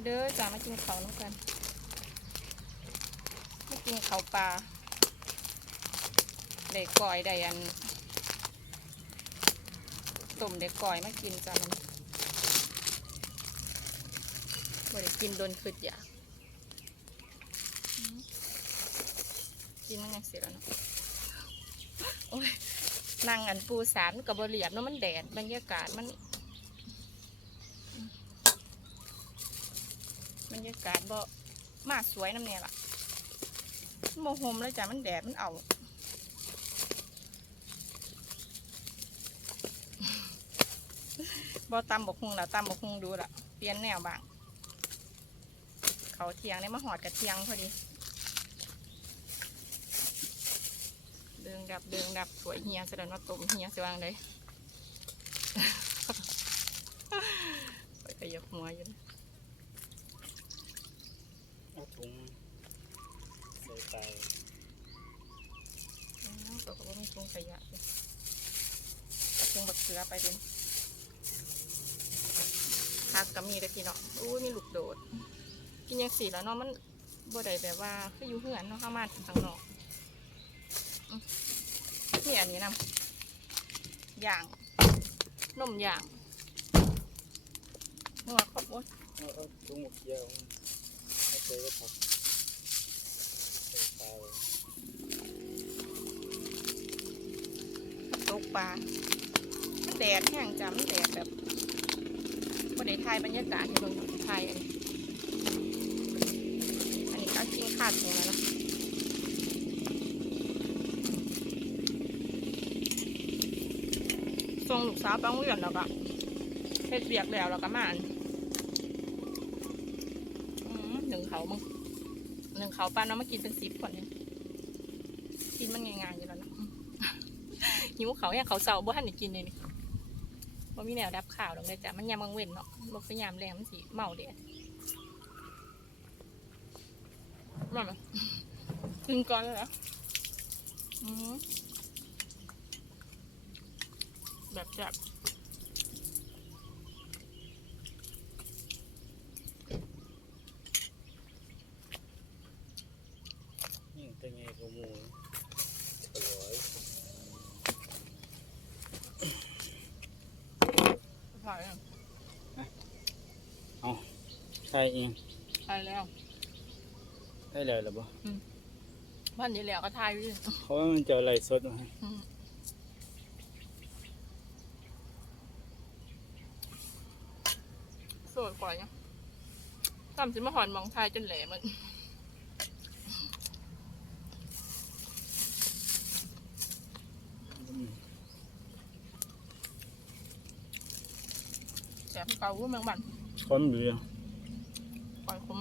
มาเด้อจ้ามากินเขาน้ำกันมากินเขาปลาเด็กก่อยได้อันต้มเด็กก่อยมากินจ้ามันบ่ได้กินโดนขึ้นอยากกินมันยังเสียแล้วเนาะโอ้ยนั่งอันปูสารกับบเหลียบเนาะมันแดดบรรยากาศมัน บรรยากาศบ่มาสวยน้ำเนี่ยล่ะโมโหมเลยจ้ะมันแดดมันเอาบ่ตำบกฮุงแล้วตำบกฮุงดูละเปลี่ยนแนวบ้าง เขาเทียงเนี่ยมาหอดกับเทียงพอดีเดิงดับเดิงดับสวยเฮียแสดงว่าต้มเฮียสว่างเลยไปขยับหัวอยู่นะ เอาถุงใส่ไปอืมตัวก็บ่มีถุงขยะเลยถุงบักเสือไปเป็นผักก็มีเลยพี่เนาะอุ้ยมีลูกโดดกินยังสีแล้วเนาะมันบ่ได้แบบว่าคืออยู่เหือนเนาะข้ามาข้างนอกนี่อันนี้นำย่างนมย่างนัวครบหมดเอาเอาถุงหมกเกียว เอาใส่ไว้ผักใส่ไปตกปลาแดดแห้งจ้ะมันแดดแบบบ่ได้ถ่ายบรรยากาศให้เบิ่งถ่ายอันนี้อันนี้ก็กินขาดตรงแล้วเนะส่งลูกสาวไปโรงเรียนแล้วก็เฮ็ดเบียกแล้วแล้วก็มาอันอื มหนึ่งเขามึงหนึ่งเขาปลาเนาะมากินเป็นสิบก่อนเนี่ยกินมันง่ายๆอยู่แล้วนะหิวเขาอย่างเขาเสาบ่ทันได้กินเลยนี่บ่มีแนวดับข่าวดอกเลยจ้ะมันยามกลางเว้นเนาะบ่พยายามแรงมันสิเมาเด้มาไหมกินก่อนเลยเหรออืมแบบแซ่บ ยิ่งตัวใหญ่กว่าหมูอร่อยใช่แล้วใช่เองใช่แล้วได้แล้วหรือเปล่าวันนี้แล้วก็ทายอยู่เพราะว่ามันจะเอาอะไรสดมาให้อืมสวยกว่าเนี่ยทำสิมาหอนมองทายจนแหลมัน อืม แสบ เกาวุ้นแมงบันคนเรือปล่อยคม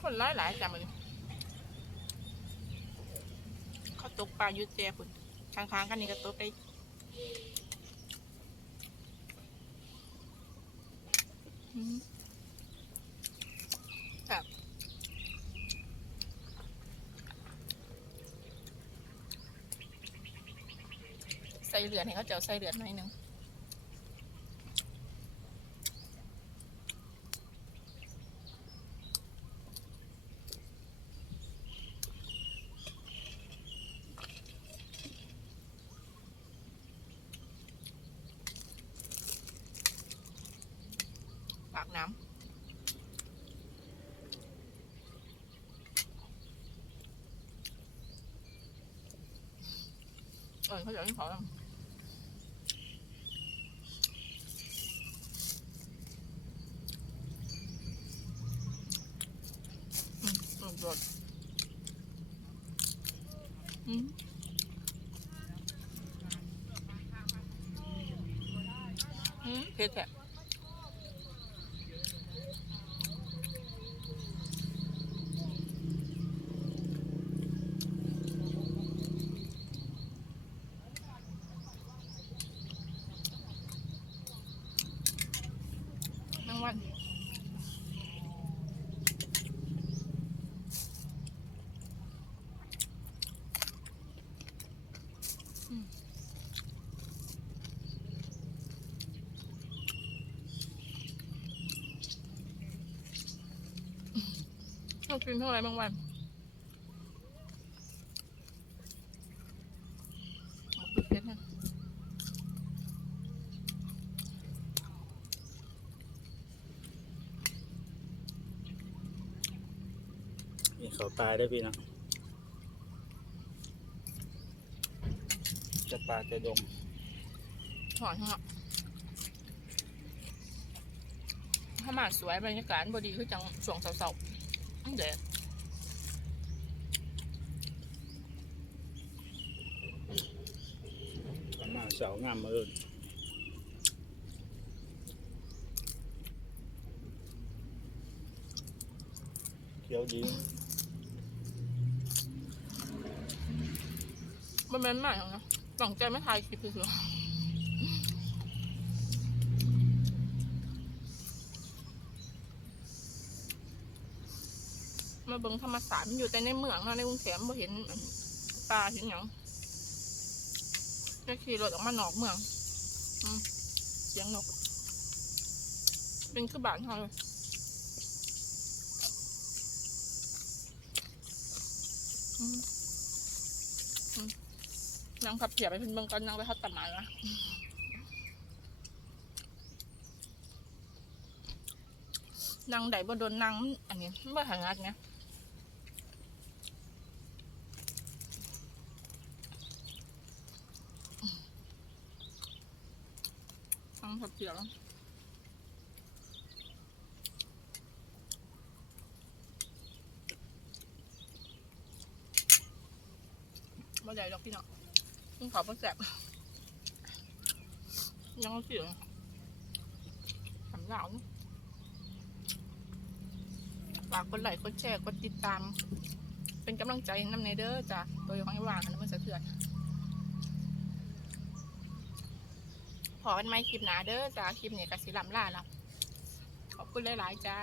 คนหลายหลายจ้ะมันเขาตกปลายุดเจียคุณค้างๆกันนี่ก็ตกได้อืมครับ ใส่ เลือดให้เขาเจ้าใส่เลือดหน่อยหนึ่งปากน้ำเออเขาจะไม่พอแล้ว อื อืมรสอืมอืมเผ็ดแท้ เรากินเท่าไหรบางวันเอาปึ๊กเพชรนะนี่เขาตายได้พี่น้องจะปลาจะดงถอนข้างนอกถ้ามาสวยบรรยากาศบดีคือจังช่วงเสาๆ อื้อเด็ดประมาณเสางามมาเลยเขียวดีมันเป็นใหม่ของนะหลังใจไม่ทายคลิปคือ มาเบิ่งธรรมศาสตร์มันอยู่แต่ในเมืองเนาะในกรุงเทพบ่เห็นอันป่าเห็นหยังจะขี่รถออกมานอกเมืองเสียงนก เป็นคือบ้านเขาเลยนางพับเพียไปเพิ่นเบิ่งก่อนนั่งไปทัดตะหมานะนั่งใดบ่โดนนั่งอันนี้มันบ่ถนัดไงนั่ง พับเพียแล้วบ่ได้ดอกพี่เน้องมึงขอบ่แซ่บยังเสียงสำหรับฝากกดไลค์กดแชร์กดติดตาม เป็นกำลังใจให้ำในเด้อจ้ะโดยของไอ้วางคันมันสะเทือน พอกันไม่คลิปหนาเด้อจ้าคลิปนี้ก็สิลำลาแล้วขอบคุณหลายๆจ้า